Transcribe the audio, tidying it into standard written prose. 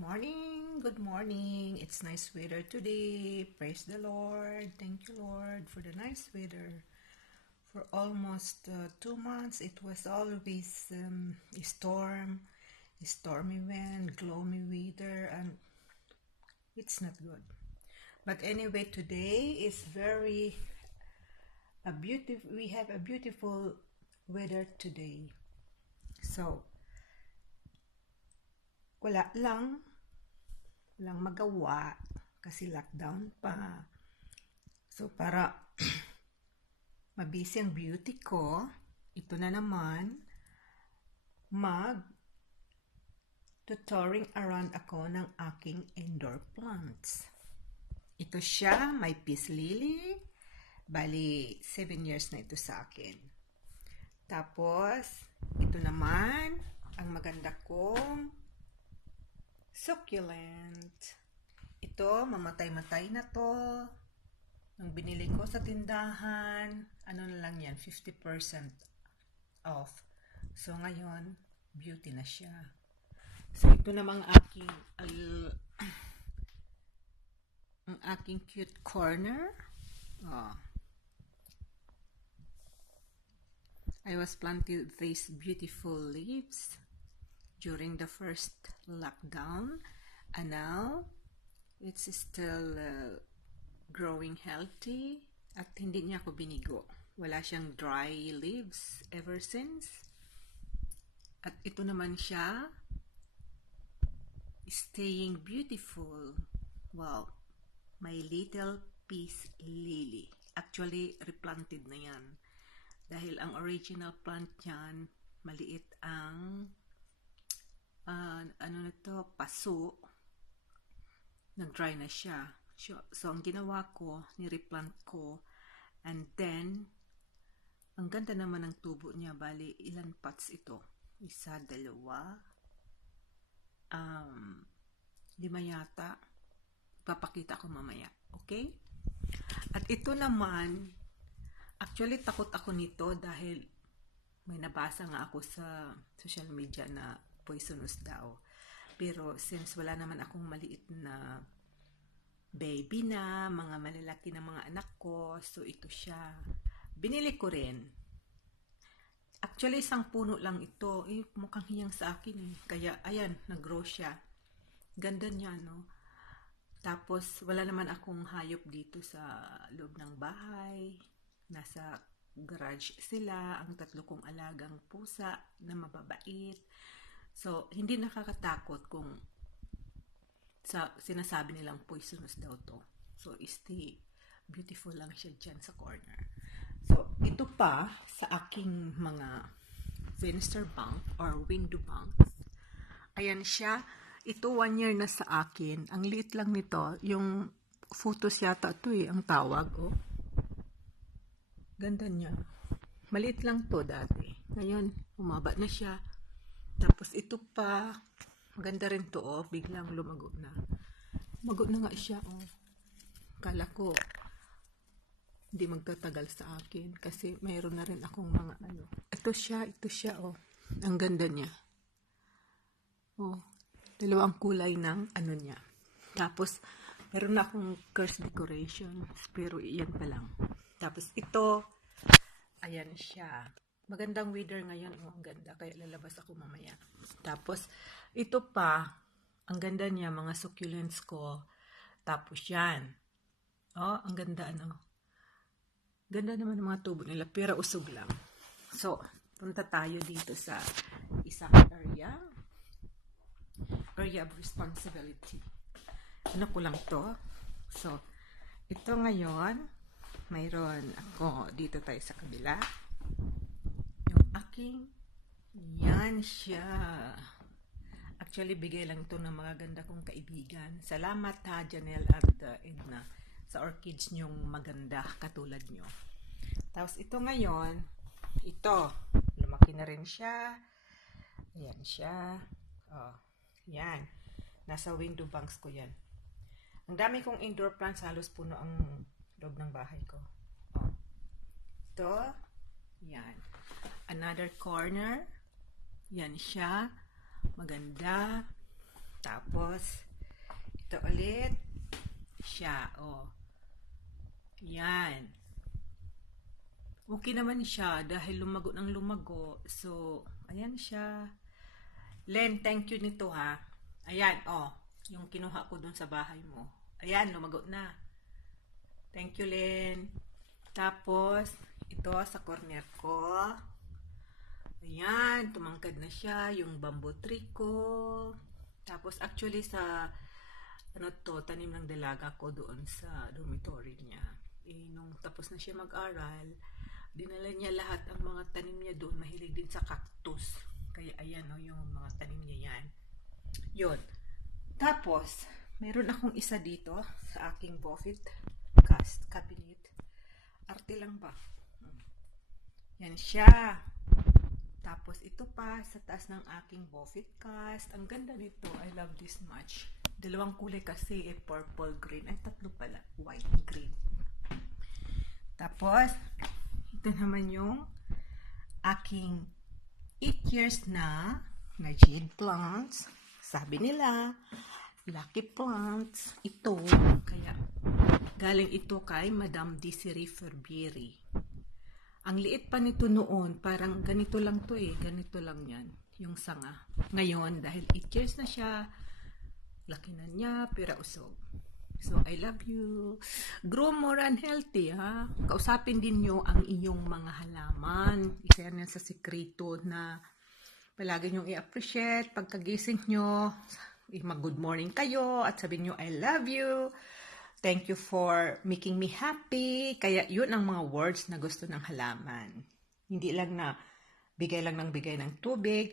Morning, good morning. It's nice weather today. Praise the Lord. Thank you, Lord, for the nice weather. For almost 2 months, it was always a storm, a stormy wind, gloomy weather, and it's not good. But anyway, today is very a beautiful. We have a beautiful weather today. So, wala lang, walang magawa kasi lockdown pa. So, para mabisi ang beauty ko, ito na naman, tutoring around ako ng aking indoor plants. Ito siya, my peace lily. Bali, 7 years na ito sa akin. Tapos, ito naman, ang maganda kong succulent. Ito, mamatay-matay na to. Nung binili ko sa tindahan, ano na lang yan, 50% off. So, ngayon, beauty na siya. So, ito namang ang aking cute corner. Oh. I was planted these beautiful leaves during the first lockdown, and now it's still growing healthy at hindi niya ako binigo. Wala siyang dry leaves ever since. At ito naman siya, staying beautiful. Wow, my little peace lily. Actually, replanted na yan. Dahil ang original plant niyan, maliit ang paso, nag-dry na siya. So, ang ginawa ko, ni-replant ko, and then, ang ganda naman ng tubo niya. Bali, ilan pots ito? 1, 2, 5 yata. Papakita ko mamaya. Okay? At ito naman, actually, takot ako nito dahil may nabasa nga ako sa social media na poisonous daw. Pero since wala naman akong maliit na baby na, mga malalaki na mga anak ko, so ito siya. Binili ko rin. Actually, isang puno lang ito. Mukhang hiyang sa akin eh. Kaya, ayan, nag-grow siya. Ganda niya, no? Tapos, wala naman akong hayop dito sa loob ng bahay. Nasa garage sila, ang 3 kong alagang pusa na mababait. So, hindi nakakatakot kung sinasabi nilang poisonous daw to. So, stay beautiful lang siya dyan sa corner. So, ito pa sa aking mga fenster bank or window banks. Ayan siya. Ito 1 year na sa akin. Ang liit lang nito. Yung photos yata ito eh, ang tawag. Oh. Ganda niya. Maliit lang to dati. Ngayon, umaba na siya. Tapos ito pa, maganda rin to oh, biglang lumago na. Lumago na nga siya oh. Kala ko, hindi magtatagal sa akin kasi mayroon na rin akong mga ano. Ito siya oh. Ang ganda niya. Oh, 2 kulay ng ano niya. Tapos, meron na akong curse decoration, pero iyan pa lang. Tapos ito, ayan siya. Magandang weather ngayon. Oh, ang ganda. Kaya lalabas ako mamaya. Tapos, ito pa, ang ganda niya, mga succulents ko. Tapos yan. Oh, ang ganda ano. Ganda naman ng mga tubo nila, pero usog lang. So, punta tayo dito sa isang area of responsibility. Ano ko lang to? So, ito ngayon, mayroon ako, dito tayo sa kabila. Yung aking, yan siya. Actually, bigay lang ito ng mga ganda kong kaibigan. Salamat ha, Janelle at Edna, sa orchids nyong maganda, katulad nyo. Tapos ito ngayon, ito, lumaki na rin siya. Ayan siya. Oh, yan. Nasa window banks ko yan. Ang dami kong indoor plants, halos puno ang loob ng bahay ko. Oh. Ito, yan. Another corner, yan siya. Maganda. Tapos, Tapos, ito ulit. Siya, oh. Yan. Okay naman siya dahil lumago ng lumago. So, ayan siya. Len, thank you nito ha. Ayan, oh. Yung kinuha ko dun sa bahay mo. Ayan, lumago na. Thank you, Len. Tapos, ito sa corner ko. Ayan, tumangkad na siya. Yung bamboo tree ko. Tapos, actually sa tanim ng dalaga ko doon sa dormitory niya. Nung tapos na siya mag-aral, dinala niya lahat ang mga tanim niya doon. Mahilig din sa cactus. Kaya ayan yung mga tanim niya yan. Yun. Tapos, meron akong isa dito sa aking buffet cast cabinet. Arte lang ba? Yan siya. Tapos ito pa sa taas ng aking buffet cast. Ang ganda nito. I love this much. Dalawang kulay kasi, purple, green. Ay, tatlo pala. White, green. Tapos, ito naman yung aking 8 years na jade plants. Sabi nila, lucky plants. Ito, kaya galing ito kay Madame Desiree Ferbieri. Ang liit pa nito noon, parang ganito lang to ganito lang yan, yung sanga. Ngayon, dahil 8 years na siya, laki na niya, pira usog. So, I love you. Grow more and healthy, ha? Kausapin din nyo ang inyong mga halaman. Isa yan sa sekreto na palagi nyo i-appreciate. Pagkagising nyo, mag-good morning kayo at sabihin nyo, I love you. Thank you for making me happy. Kaya yun ang mga words na gusto ng halaman. Hindi lang na bigay lang ng bigay ng tubig.